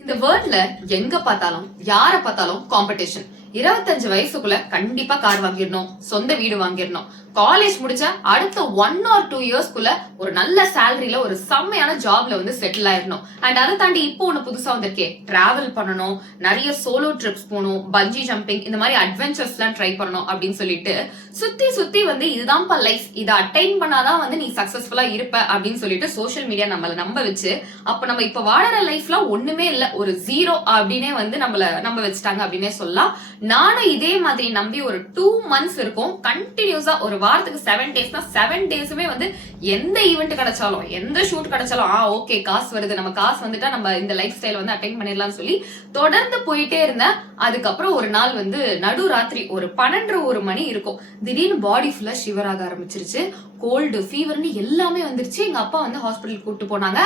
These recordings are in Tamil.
இந்த வேர்ல்ட்ல எங்க பார்த்தாலும் யார பார்த்தாலும் காம்படிஷன். 25 வயசுக்குள்ள கண்டிப்பா கார் வாங்கிடணும், சொந்த வீடு வாங்கிடணும். காலேஜ் முடிச்சா அடுத்த 1 or 2 இயர்ஸ்க்குள்ள ஒரு நல்ல சேலரியில ஒரு செம்மையான ஜாப்ல வந்து செட்டில் ஆயிடணும். அண்ட் அதை தாண்டி இப்போ ஒண்ணு புதுசா வந்திருக்கே, டிராவல் பண்ணணும், நிறைய சோலோ ட்ரிப்ஸ் போகணும், பஞ்சி ஜம்பிங், இந்த மாதிரி அட்வென்ச்சர்ஸ் எல்லாம் ட்ரை பண்ணணும் அப்படின்னு சொல்லிட்டு சுத்தி சுத்தி வந்து இதுதான்ப்பா லைஃப், இதை அட்டைன் பண்ணாதான் வந்து நீ சக்சஸ்ஃபுல்லா இருப்ப அப்படின்னு சொல்லிட்டு சோசியல் மீடியா நம்மள நம்ப வச்சு, அப்ப நம்ம இப்ப வாழற லைஃப்ல ஒண்ணுமே இல்ல, ஒரு ஜீரோ அப்படின்னே வந்து நம்மள நம்ப வச்சுட்டாங்க அப்படின்னே சொல்லலாம். நானும் இதே மாதிரி நம்பி ஒரு 2 months இருக்கும் கண்டினியூஸா, ஒரு வாரத்துக்கு 7 days, 7 daysமே வந்து எந்த ஈவெண்ட் கிடைச்சாலும் எந்த ஷூட் கிடைச்சாலும் ஓகே காசு வருது, நம்ம காசு வந்துட்டா நம்ம இந்த லைஃப் ஸ்டைல் வந்து அட்டைன் பண்ணிடலாம்னு சொல்லி தொடர்ந்து போயிட்டே இருந்தேன். அதுக்கப்புறம் ஒரு நாள் வந்து நடு ராத்திரி ஒரு 12 மணி இருக்கும், திடீர்னு பாடி ஃபுல்லா ஷிவர் ஆக ஆரம்பிச்சிருச்சு, கோல்டு ஃபீவர்னு எல்லாமே வந்துருச்சு. எங்க அப்பா வந்து ஹாஸ்பிட்டல் கூட்டு போனாங்க.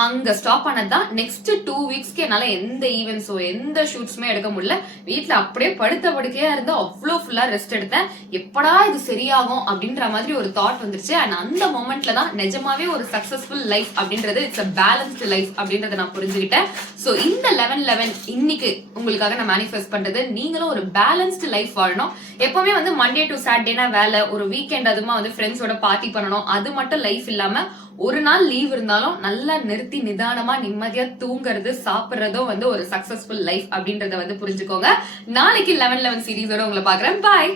அங்க ஸ்டாப் பண்ணதான். நெக்ஸ்ட் 2 weeksக்கு என்னால எந்த ஈவென்ட்ஸோ எந்த ஷூட்ஸுமே எடுக்க முடியல. வீட்டுல அப்படியே படுத்த படுக்கையா இருந்து அவ்வளோ ஃபுல்லா ரெஸ்ட் எடுத்தேன். எப்படா இது சரியாகும் அப்படின்ற மாதிரி ஒரு தாட் வந்துருச்சு. அண்ட் அந்த மொமெண்ட்ல தான் நிஜமாவே ஒரு சக்சஸ்ஃபுல் லைஃப் அப்படின்றது இட்ஸ் அ பேலன்ஸ்டு லைஃப் அப்படின்றத நான் புரிஞ்சுக்கிட்டேன். ஸோ இந்த 11/11 இன்னைக்கு உங்களுக்காக நான் மேனிஃபெஸ்ட் பண்றது, நீங்களும் ஒரு பேலன்ஸ்டு லைஃப் வாழணும். எப்பவுமே வந்து மண்டே டு சாட்டர்டேனா வேலை, ஒரு வீக்கெண்ட் அதுமா வந்து ஃப்ரெண்ட்ஸோட பார்ட்டி பண்ணணும், அது மட்டும் லைஃப் இல்லாம ஒரு நாள் லீவ் இருந்தாலும் நல்லா நிறுத்தி நிதானமா நிம்மதியா தூங்குறது சாப்பிடுறதும் வந்து ஒரு சக்சஸ்ஃபுல் லைஃப் அப்படின்றத வந்து புரிஞ்சுக்கோங்க. நாளைக்கு 11/11 சீரீஸோட உங்களை பாக்குறேன். பாய்.